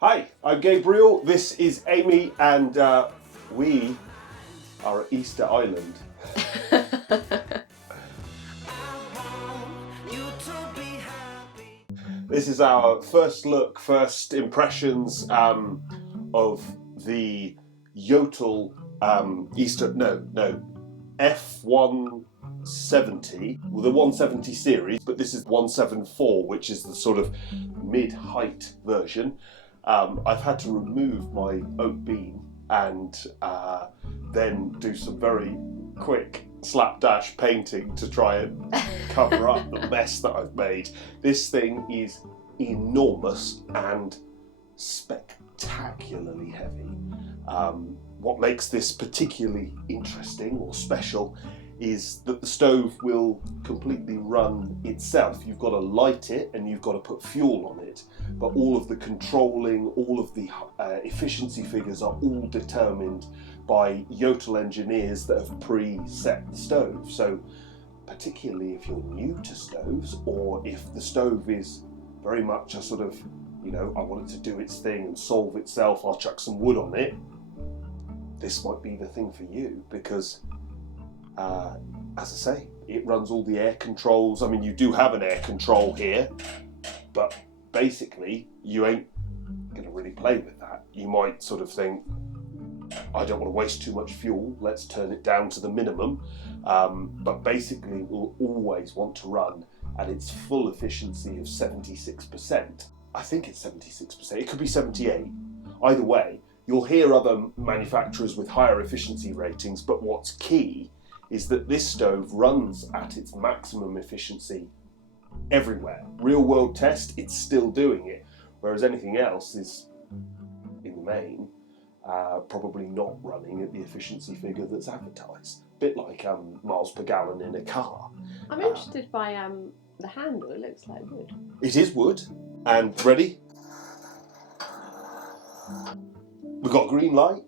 Hi, I'm Gabriel, this is Amy, and we are at Easter Island. This is our first look, first impressions of the Jotul F170, well, the 170 series, but this is 174, which is the sort of mid-height version. I've had to remove my oak beam and then do some very quick slapdash painting to try and cover up the mess that I've made. This thing is enormous and spectacularly heavy. What makes this particularly interesting or special is that the stove will completely run itself. You've got to light it and you've got to put fuel on it, but all of the controlling, all of the efficiency figures are all determined by Jotul engineers that have pre-set the stove. So particularly if you're new to stoves, or if the stove is very much a sort of, I want it to do its thing and solve itself, I'll chuck some wood on it, this might be the thing for you, because as I say, it runs all the air controls. I mean, you do have an air control here, but basically you ain't going to really play with that. You might sort of think, I don't want to waste too much fuel, let's turn it down to the minimum. But basically we'll always want to run at its full efficiency of 76%. I think it's 76%, it could be 78. Either way, you'll hear other manufacturers with higher efficiency ratings, but what's key is that this stove runs at its maximum efficiency everywhere. Real world test, it's still doing it, whereas anything else is, in the main, probably not running at the efficiency figure that's advertised. A bit like miles per gallon in a car. I'm interested by the handle, it looks like wood. It is wood. And ready? We've got green light.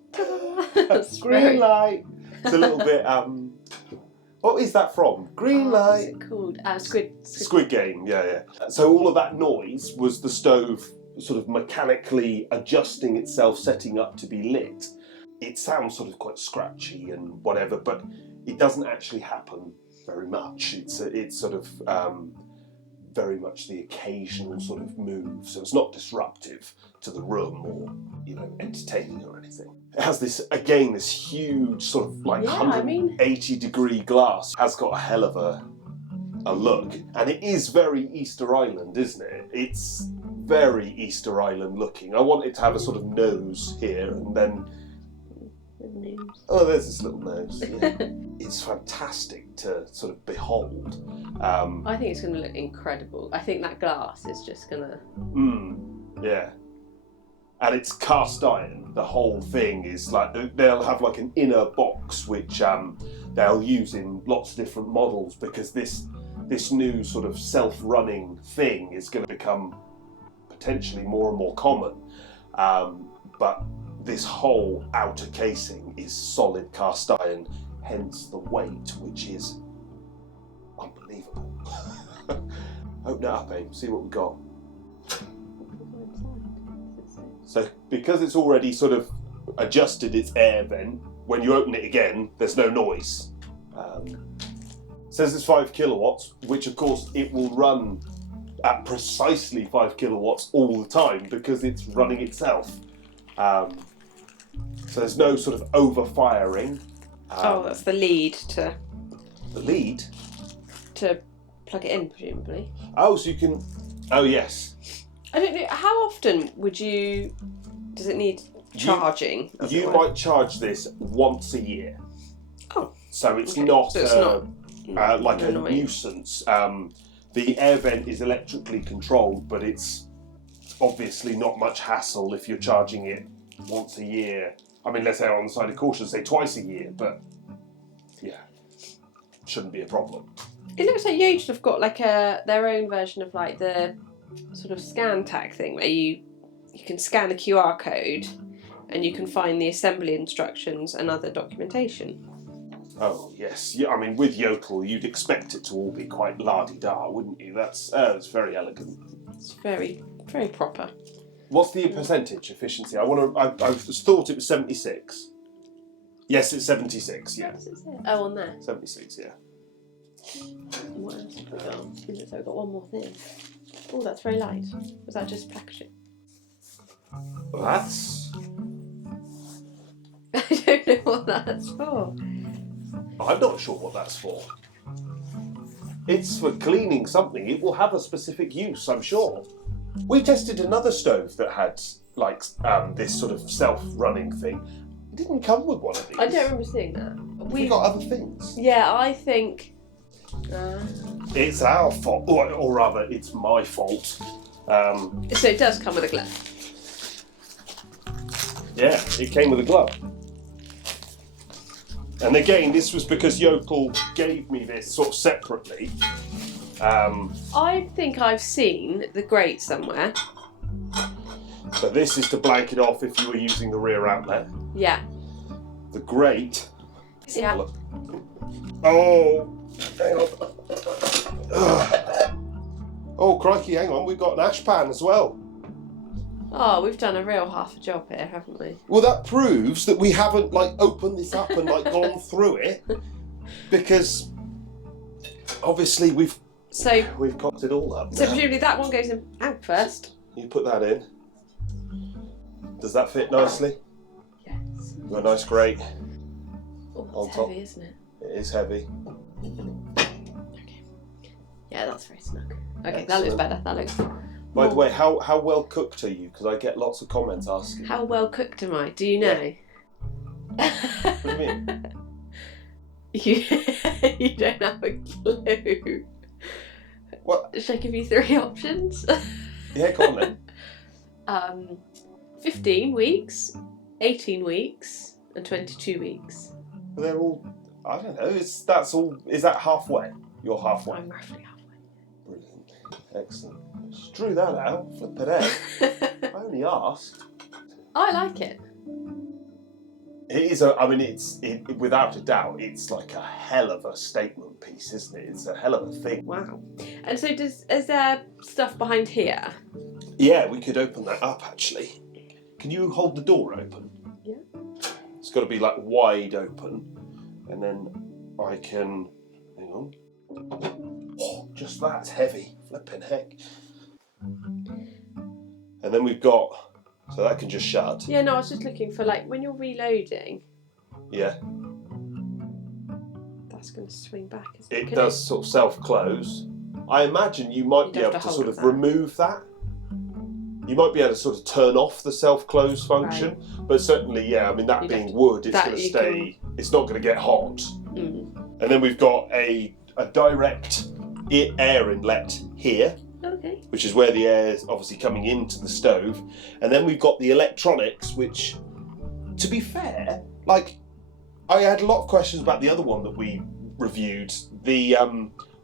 Green light. It's a little bit, what is that from? Green light. What's it called? Squid Game, yeah. So all of that noise was the stove sort of mechanically adjusting itself, setting up to be lit. It sounds sort of quite scratchy and whatever, but it doesn't actually happen very much. It's sort of very much the occasional sort of move, so it's not disruptive to the room or entertaining or anything. It has this huge sort of like 180 degree glass. It has got a hell of a look, and it is very Easter Island, isn't it? It's very Easter Island looking. I want it to have a sort of nose here, and then there's this little nose. Yeah. It's fantastic to sort of behold. I think it's going to look incredible. I think that glass is just going to... Yeah. And it's cast iron. The whole thing is like, they'll have like an inner box which they'll use in lots of different models, because this new sort of self-running thing is going to become potentially more and more common. But this whole outer casing is solid cast iron, hence the weight, which is unbelievable. Open it up, Abe, see what we've got. So because it's already sort of adjusted its air vent, when you open it again, there's no noise. It says it's 5 kilowatts, which of course it will run at precisely 5 kilowatts all the time because it's running itself. So there's no sort of overfiring. that's the lead to... The lead? To plug it in, presumably. Oh, so you can... Oh, yes. I don't know, how often does it need charging? You might charge this once a year. Oh. So it's okay. not, not a nuisance. The air vent is electrically controlled, but it's obviously not much hassle if you're charging it once a year. I mean, let's say on the side of caution, say twice a year, but yeah, shouldn't be a problem. It looks like Jotul have got like their own version of like the sort of scan tag thing where you can scan a QR code and you can find the assembly instructions and other documentation. Oh yes, yeah. I mean, with Jotul, you'd expect it to all be quite la-di-da, wouldn't you? That's very elegant. It's very, very proper. What's the percentage efficiency? I thought it was 76. Yes, it's 76. Yeah. What does it say? Oh, on there. 76. Yeah. What else have we got? Is it so? I've got one more thing. Oh, that's very light. Was that just packaging? That's. I don't know what that's for. I'm not sure what that's for. It's for cleaning something. It will have a specific use, I'm sure. We tested another stove that had like this sort of self-running thing. It didn't come with one of these. I don't remember seeing that. We've got other things. Yeah, I think. It's our fault, or rather, it's my fault. So it does come with a glove. Yeah, it came with a glove. And again, this was because Jotul gave me this sort of separately. I think I've seen the grate somewhere. So this is to blank it off if you were using the rear outlet. Yeah. The grate. Yeah. Look. Oh, hang on. Oh, crikey, hang on. We've got an ash pan as well. Oh, we've done a real half a job here, haven't we? Well, that proves that we haven't like opened this up and like gone through it, because obviously we've cocked it all up. So now. presumably that one goes out first. You put that in. Does that fit nicely? Yes. Got a nice grate. Oh, On it's top. heavy, isn't it? It is heavy. Okay. Yeah, that's very snug. Okay, Excellent. that looks better. That looks. By the way, how well cooked are you? Because I get lots of comments asking. How well cooked am I? Do you know? What do you mean? You don't have a clue. What? Should I give you 3 options? Yeah, go on then. 15 weeks, 18 weeks, and 22 weeks. They're all. I don't know. That's all. Is that halfway? You're halfway. I'm roughly halfway. Brilliant. Excellent. Just drew that out. Flip it out. I only asked. I like it. It is without a doubt, it's like a hell of a statement piece, isn't it? It's a hell of a thing. Wow. And so is there stuff behind here? Yeah, we could open that up actually. Can you hold the door open? Yeah. It's got to be like wide open, and then I can. Hang on. Oh, just that's heavy. Flipping heck. And then we've got. So that can just shut. Yeah, no, I was just looking for like when you're reloading. Yeah. That's going to swing back, isn't it? It does sort of self-close. I imagine you might You'd be have able to to sort hold of that. remove that. You might be able to sort of turn off the self-close function, but certainly, yeah. I mean, that You'd being have to- wood, it's that going to you stay. It's not going to get hot. Mm. And then we've got a direct air inlet here, Okay. which is where the air is obviously coming into the stove. And then we've got the electronics, which, to be fair, like, I had a lot of questions about the other one that we reviewed. The,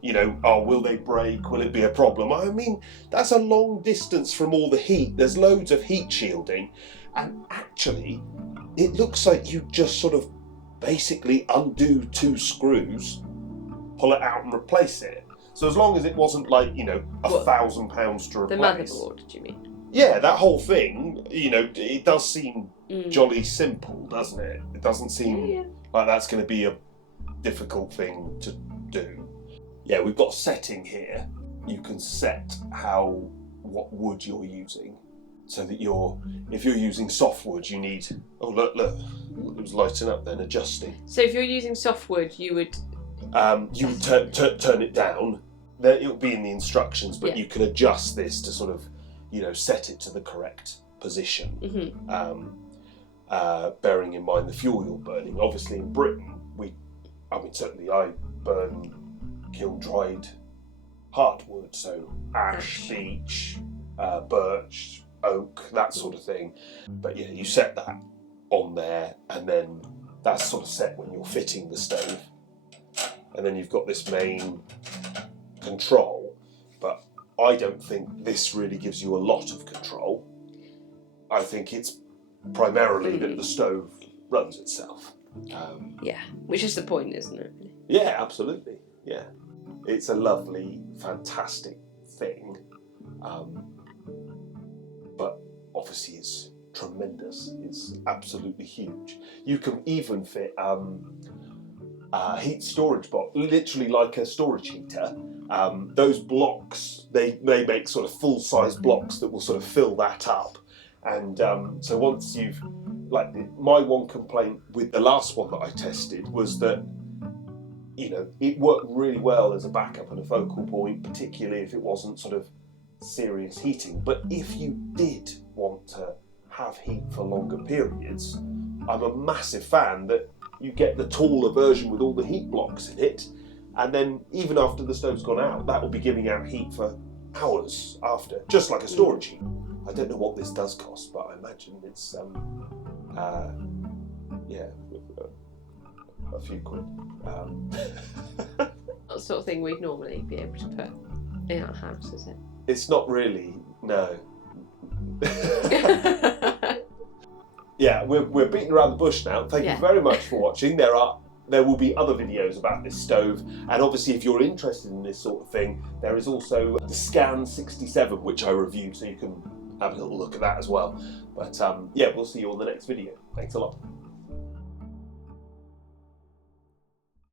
will they break? Will it be a problem? I mean, that's a long distance from all the heat. There's loads of heat shielding. And actually, it looks like you just sort of basically undo 2 screws, pull it out and replace it. So as long as it wasn't like, £1,000 to The replace. motherboard, do you mean? Yeah, that whole thing, it does seem jolly simple, doesn't it? It doesn't seem like that's going to be a difficult thing to do. Yeah, we've got a setting here. You can set what wood you're using. So that if you're using softwood, you need, oh look, it was lighting up then, adjusting. So if you're using softwood, you would... You would turn it down. It will be in the instructions, but you can adjust this to sort of, set it to the correct position. Mm-hmm. Bearing in mind the fuel you're burning. Obviously in Britain, certainly I burn kiln-dried hardwood, so ash, beech, birch, oak, that sort of thing. But yeah, you set that on there, and then that's sort of set when you're fitting the stove. And then you've got this main control, but I don't think this really gives you a lot of control. I think it's primarily that the stove runs itself. Which is the point, isn't it? Yeah, absolutely. Yeah, it's a lovely, fantastic thing. But obviously is tremendous. It's absolutely huge. You can even fit a heat storage box, literally like a storage heater. Those blocks, they make sort of full-size blocks that will sort of fill that up. And so once you've, like, my one complaint with the last one that I tested was that, you know, it worked really well as a backup and a focal point, particularly if it wasn't sort of serious heating. But if you did want to have heat for longer periods, I'm a massive fan that you get the taller version with all the heat blocks in it, and then even after the stove's gone out, that will be giving out heat for hours after, just like a storage heat. I don't know what this does cost, but I imagine it's a few quid. Not the sort of thing we'd normally be able to put in our house, is it? It's not really, no. Yeah, we're beating around the bush now. Thank you very much for watching. There will be other videos about this stove, and obviously if you're interested in this sort of thing, there is also the Scan 67, which I reviewed, so you can have a little look at that as well. But yeah, we'll see you on the next video. Thanks a lot.